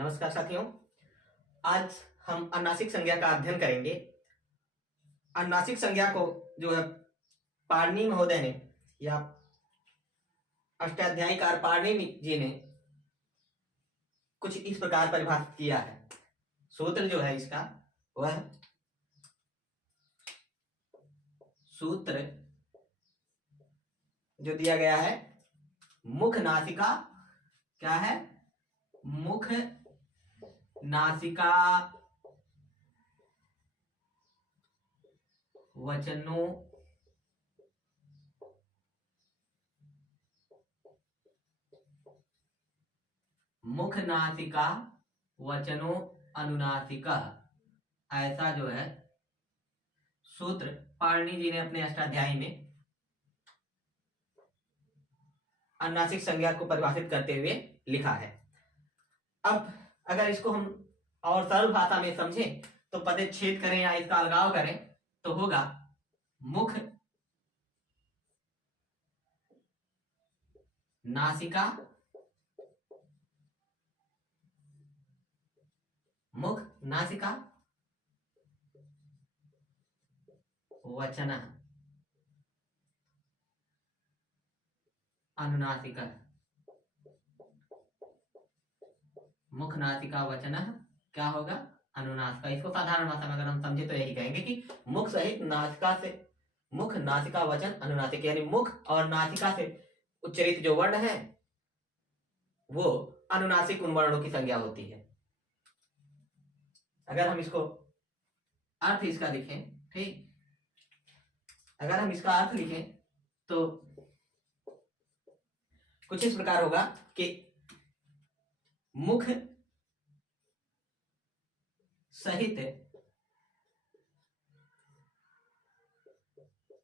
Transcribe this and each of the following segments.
नमस्कार साथियों। आज हम अनुनासिक संज्ञा का अध्ययन करेंगे। अनुनासिक संज्ञा को जो है पाणिनि महोदय ने या अष्टाध्यायीकार पाणिनि जी ने कुछ इस प्रकार परिभाषित किया है। सूत्र जो है इसका वह सूत्र जो दिया गया है, मुख नासिका क्या है? मुख नासिका वचनों मुख नासिका वचनों अनुनासिका, ऐसा जो है सूत्र पाणिनि जी ने अपने अष्टाध्यायी में अनुनासिक संज्ञा को परिभाषित करते हुए लिखा है। अब अगर इसको हम और सरल भाषा में समझें तो पदच्छेद करें या इसका अलगाव करें तो होगा मुख नासिका मुख नासिका वचन अनुनासिका। मुख नासिका वचन क्या होगा? अनुनासिका। इसको साधारण भाषा में अगर हम समझे तो यही कहेंगे कि मुख सहित नासिका से मुख नासिका वचन अनुनासिक, यानी मुख और नासिका से उच्चरित जो वर्ण है वो अनुनासिक उन वर्णों की संज्ञा होती है। अगर हम इसको अर्थ इसका लिखें, ठीक, अगर हम इसका अर्थ लिखें तो कुछ इस प्रकार होगा कि मुख सहित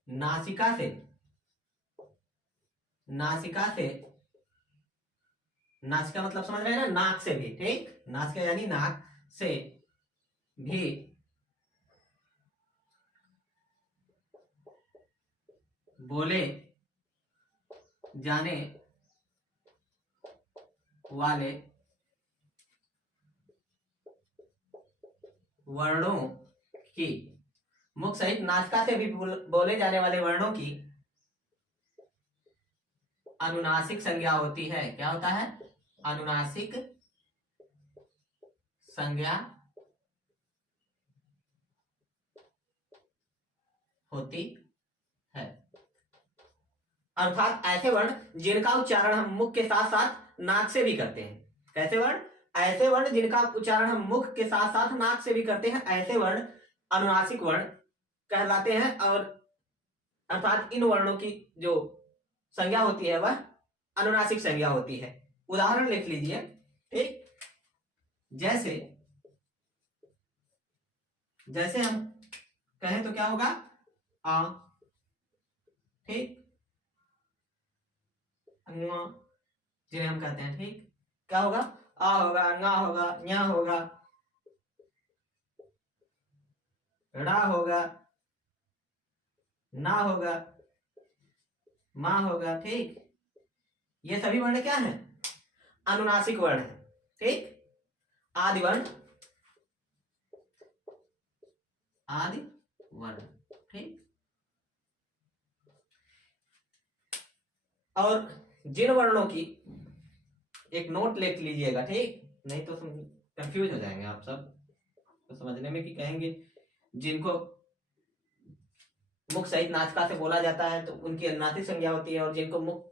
नासिका से नासिका मतलब समझ रहे हैं ना, नाक से भी, ठीक, नासिका यानी नाक से भी बोले जाने वाले वर्णों की, मुख सहित नासिका से भी बोले जाने वाले वर्णों की अनुनासिक संज्ञा होती है। क्या होता है? अनुनासिक संज्ञा होती है। अर्थात ऐसे वर्ण जिनका उच्चारण हम मुख के साथ साथ नाक से भी करते हैं। कैसे वर्ण? ऐसे वर्ण जिनका उच्चारण हम मुख के साथ साथ नाक से भी करते हैं, ऐसे वर्ण अनुनासिक वर्ण कहलाते हैं। और अर्थात इन वर्णों की जो संज्ञा होती है वह अनुनासिक संज्ञा होती है। उदाहरण लिख लीजिए, ठीक, जैसे हम कहें तो क्या होगा? आ, ठीक, जिन्हें हम कहते हैं, ठीक, क्या होगा? आ होगा, ङा होगा, ञा होगा, ड़ा होगा, ना होगा, मा होगा, ठीक। ये सभी वर्ण क्या है? अनुनासिक वर्ण है, ठीक। आदि वर्ण ठीक। और जिन वर्णों की एक नोट लिख लीजिएगा, ठीक, नहीं तो कंफ्यूज हो जाएंगे आप सब तो समझने में, कि कहेंगे जिनको मुख सहित नासिका से बोला जाता है तो उनकी अनुनासिक संज्ञा होती है, और जिनको मुख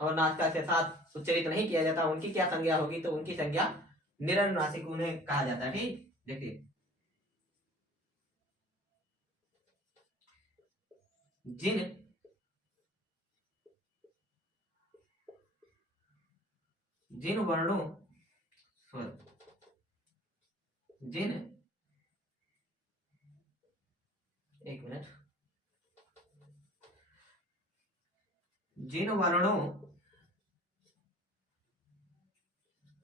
और नासिका के साथ उच्चरित नहीं किया जाता उनकी क्या संज्ञा होगी? तो उनकी संज्ञा निरनुनासिक उन्हें कहा जाता है, ठीक। देखिए, जिन वर्णों जिन एक मिनट जिन वर्णों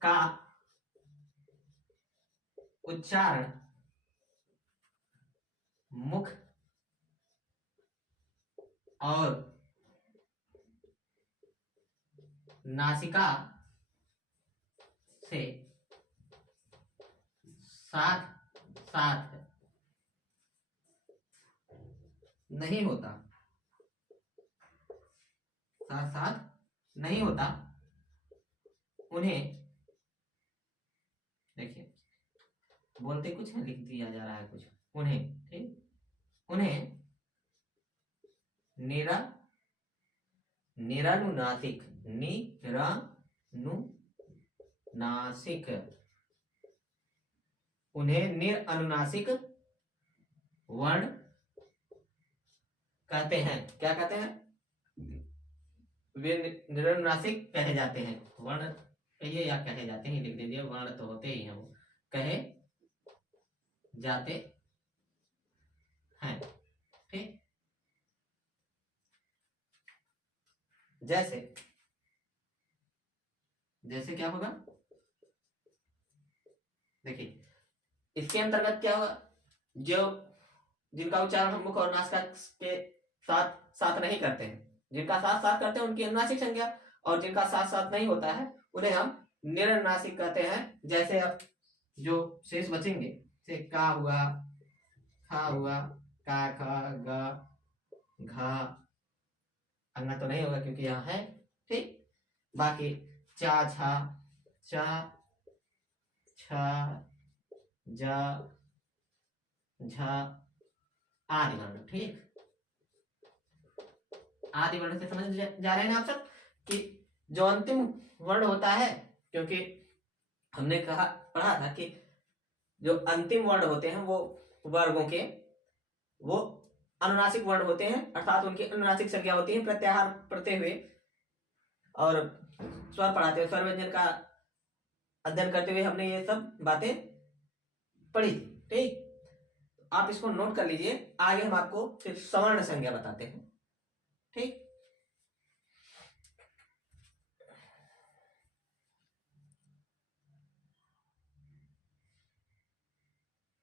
का उच्चारण मुख और नासिका से साथ साथ नहीं होता, साथ साथ नहीं होता, उन्हें, देखिए बोलते कुछ है, लिख दिया जा रहा है कुछ, उन्हें, ठीक, उन्हें निरा निरानुनासिक निरानुनासिक उन्हें निरअनुनासिक वर्ण कहते हैं। क्या कहते हैं? वे निरनुनासिक कहे जाते हैं। वर्ण कहिए या कहे जाते हैं, लिख दीजिए, वर्ण तो होते ही हैं, वो कहे जाते हैं, ठीक। जैसे जैसे क्या होगा, देखिए इसके अंतर्गत क्या होगा, जो जिनका उच्चारण हम मुख और नासिका के साथ साथ नहीं करते हैं, जिनका साथ साथ करते हैं उनकी अनुनासिक संज्ञा, और जिनका साथ साथ नहीं होता है उन्हें हम निरनुनासिक कहते हैं। जैसे अब जो शेष बचेंगे, से का हुआ, खा हुआ, का, ख, ग, घा, अंगा तो नहीं होगा क्योंकि यहाँ है, ठीक। बाकी चा, छा, चा, छा, जा, झा आदि वर्ण, ठीक। आदि वर्ण से समझ जा रहे हैं आप सब कि जो अंतिम वर्ण होता है, क्योंकि हमने कहा पढ़ा था कि जो अंतिम वर्ण होते हैं वो वर्गों के, वो अनुनासिक वर्ण होते हैं, अर्थात उनकी अनुनासिक संज्ञा होती है प्रत्याहार पढ़ते हुए और स्वर पढ़ाते हुए, स्वर व्यंजन का अध्ययन करते हुए हमने ये सब बातें पढ़ी थी, ठीक। आप इसको नोट कर लीजिए, आगे हम आपको फिर सवर्ण संज्ञा बताते हैं, ठीक।